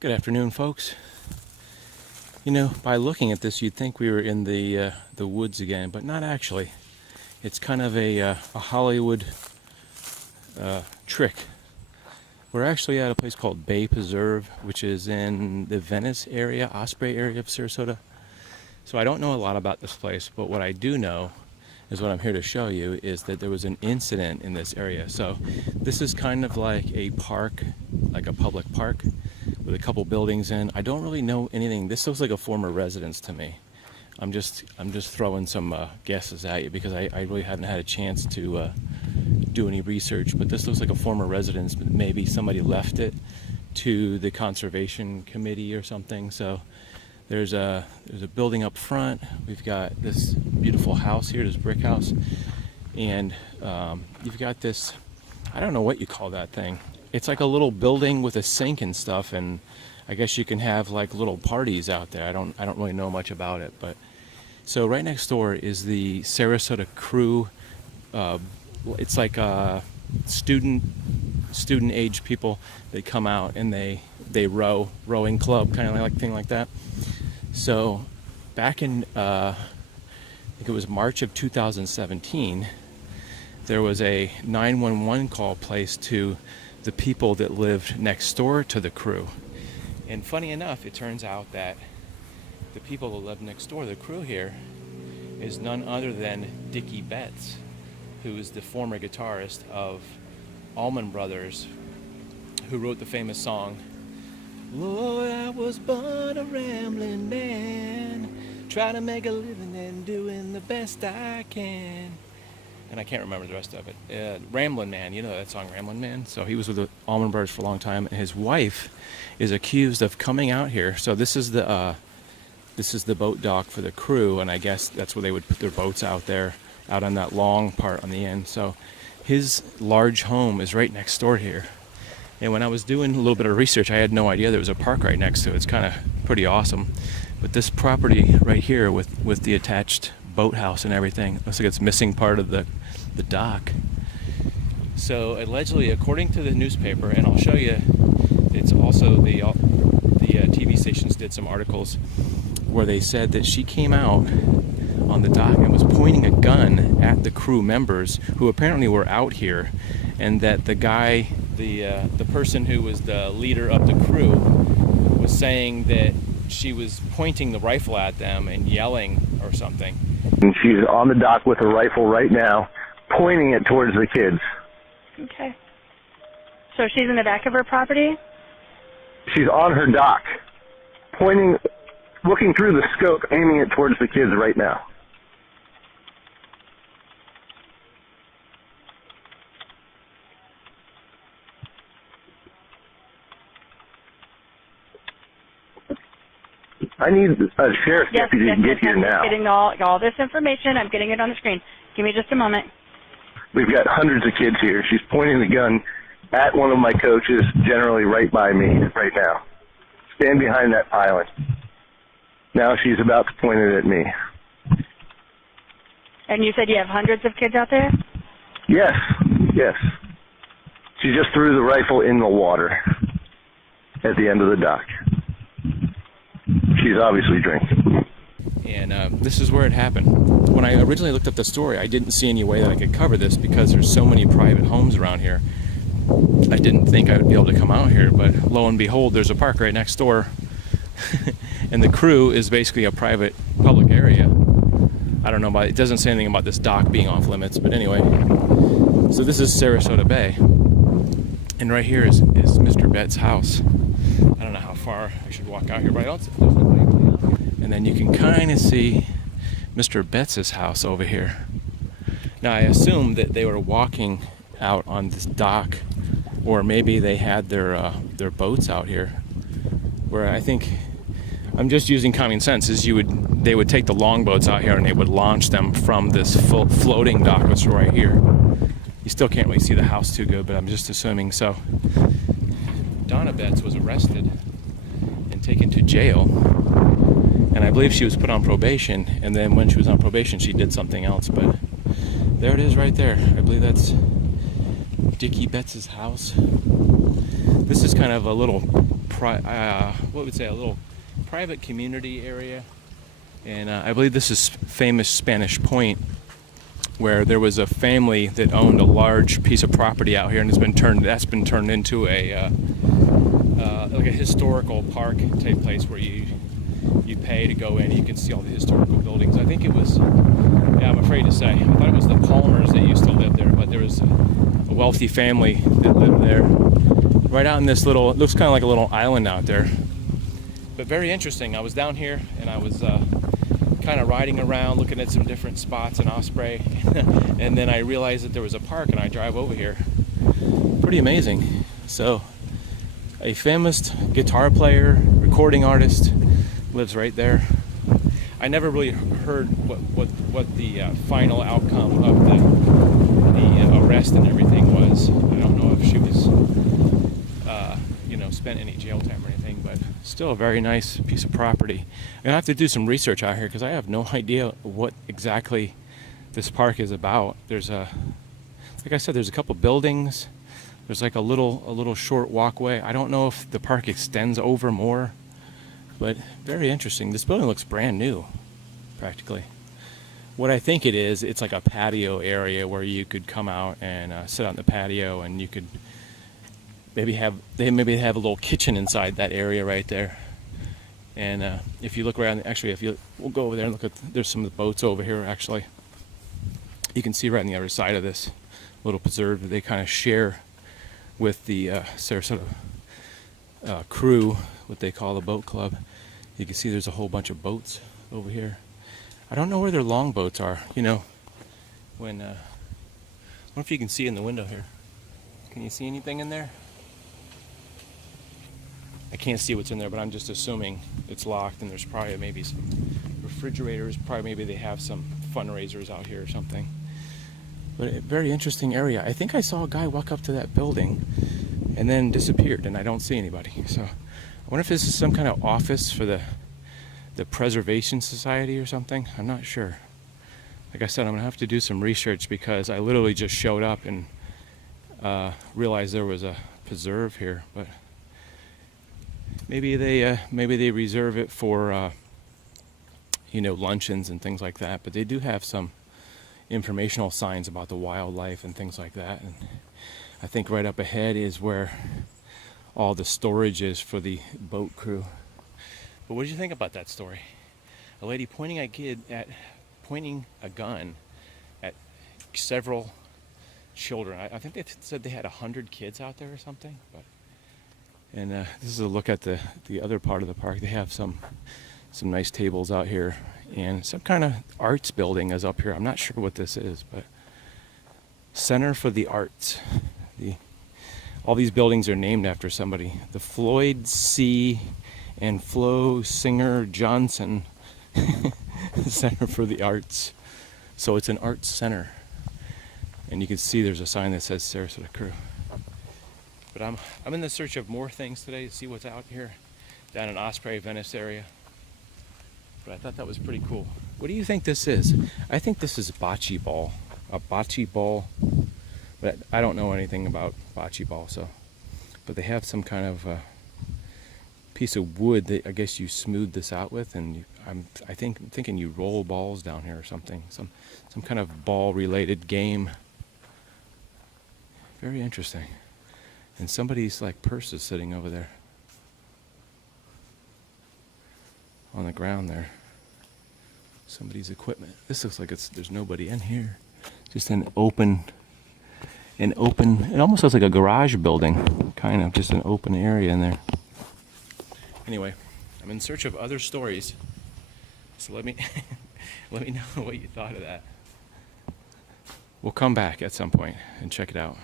Good afternoon, folks. You know, by looking at this, you'd think we were in the woods again, but not actually. It's kind of a Hollywood trick. We're actually at a place called Bay Preserve, which is in the Venice area, Osprey area of Sarasota. So I don't know a lot about this place, but what I do know is what I'm here to show you is that there was an incident in this area. So this is kind of like a park, like a public park with a couple buildings in. I don't really know anything. This looks like a former residence to me. I'm just throwing some guesses at you because I really hadn't had a chance to do any research, but this looks like a former residence, but maybe somebody left it to the conservation committee or something. So there's a building up front. We've got this beautiful house here, this brick house, and you've got this, I don't know what you call that thing. It's like a little building with a sink and stuff, and I guess you can have like little parties out there. I don't really know much about it, but so right next door is the Sarasota Crew. It's like student age people. They come out and they rowing club, kind of like thing like that. So back in I think it was March of 2017, there was a 911 call placed to the people that lived next door to the Crew. And funny enough, it turns out that the people that live next door, the Crew here, is none other than Dickie Betts, who is the former guitarist of Allman Brothers, who wrote the famous song, Lord, I was born a rambling man, trying to make a living and doing the best I can. And I can't remember the rest of it. Ramblin' Man, you know that song, Ramblin' Man? So he was with the Allman Brothers for a long time, and his wife is accused of coming out here. So this is the boat dock for the Crew, and I guess that's where they would put their boats out there, out on that long part on the end. So his large home is right next door here. And when I was doing a little bit of research, I had no idea there was a park right next to it. It's kind of pretty awesome. But this property right here with the attached boathouse and everything, looks like it's missing part of the dock. So allegedly, according to the newspaper, and I'll show you, it's also the TV stations did some articles where they said that she came out on the dock and was pointing a gun at the Crew members who apparently were out here, and that the guy, the person who was the leader of the Crew, was saying that she was pointing the rifle at them and yelling or something. And she's on the dock with her rifle right now, pointing it towards the kids. Okay. So she's in the back of her property? She's on her dock, pointing, looking through the scope, aiming it towards the kids right now. I need a sheriff's deputy to get here now. I'm getting all this information. I'm getting it on the screen. Give me just a moment. We've got hundreds of kids here. She's pointing the gun at one of my coaches, generally right by me right now. Stand behind that island. Now she's about to point it at me. And you said you have hundreds of kids out there? Yes, yes. She just threw the rifle in the water at the end of the dock. She's obviously drinking. And this is where it happened. When I originally looked up the story, I didn't see any way that I could cover this because there's so many private homes around here. I didn't think I would be able to come out here, but lo and behold, there's a park right next door. And the Crew is basically a private public area. I don't know about it. Doesn't say anything about this dock being off limits, but anyway. So this is Sarasota Bay. And right here is Mr. Betts' house. I don't know how far I should walk out here, but I don't see there's nobody out here. And then you can kind of see Mr. Betts' house over here. Now I assume that they were walking out on this dock, or maybe they had their boats out here. Where I think, I'm just using common sense, is they would take the longboats out here and they would launch them from this floating dock that's right here. You still can't really see the house too good, but I'm just assuming so. Donna Betts was arrested and taken to jail, and I believe she was put on probation, and then when she was on probation she did something else, but there it is right there. I believe that's Dickie Betts' house. This is kind of a little, what would we say, a little private community area. And I believe this is famous Spanish Point, where there was a family that owned a large piece of property out here, and that's been turned into a like a historical park type place where you pay to go in. You can see all the historical buildings. I think it was, yeah, I'm afraid to say, I thought it was the Palmers that used to live there, but there was a wealthy family that lived there right out in this little, it looks kind of like a little island out there, but very interesting. I was down here and I was kind of riding around looking at some different spots in Osprey and then I realized that there was a park, and I drive over here. Pretty amazing. So a famous guitar player, recording artist lives right there. I never really heard what the final outcome of the arrest and everything was. I don't know if she was spent any jail time or anything, but still a very nice piece of property. I'm gonna have to do some research out here because I have no idea what exactly this park is about. There's like I said, there's a couple buildings. There's like a little short walkway. I don't know if the park extends over more, but very interesting. This building looks brand new, practically. What I think it is, it's like a patio area where you could come out and sit out in the patio, and you could maybe have a little kitchen inside that area right there. And if you look around, actually, we'll go over there and look at, there's some of the boats over here actually. You can see right on the other side of this little preserve that they kind of share with the Sarasota crew, what they call the boat club. You can see there's a whole bunch of boats over here. I don't know where their long boats are. When I wonder if you can see in the window here. Can you see anything in there? I can't see what's in there, but I'm just assuming it's locked, and there's probably maybe some refrigerators. Probably maybe they have some fundraisers out here or something. But a very interesting area. I think I saw a guy walk up to that building and then disappeared, and I don't see anybody. So I wonder if this is some kind of office for the Preservation Society or something. I'm not sure. Like I said, I'm gonna have to do some research because I literally just showed up and realized there was a preserve here. But maybe they reserve it for luncheons and things like that. But they do have some informational signs about the wildlife and things like that. And I think right up ahead is where all the storage is for the boat crew. But what did you think about that story? A lady pointing a gun at several children. I think they said they had 100 kids out there or something. And this is a look at the other part of the park. They have some nice tables out here, and some kind of arts building is up here. I'm not sure what this is, but Center for the Arts. All these buildings are named after somebody. The Floyd C. and Flo Singer Johnson Center for the Arts. So it's an arts center. And you can see there's a sign that says Sarasota Crew. But I'm in the search of more things today to see what's out here down in Osprey, Venice area. But I thought that was pretty cool. What do you think this is? I think this is bocce ball. A bocce ball. But I don't know anything about bocce ball, so. But they have some kind of piece of wood that I guess you smooth this out with, and I'm thinking you roll balls down here or something. Some kind of ball-related game. Very interesting. And somebody's like purse is sitting over there on the ground there. Somebody's equipment. This looks like there's nobody in here. Just an open, it almost looks like a garage building, kind of, just an open area in there. Anyway, I'm in search of other stories, so let me know what you thought of that. We'll come back at some point and check it out.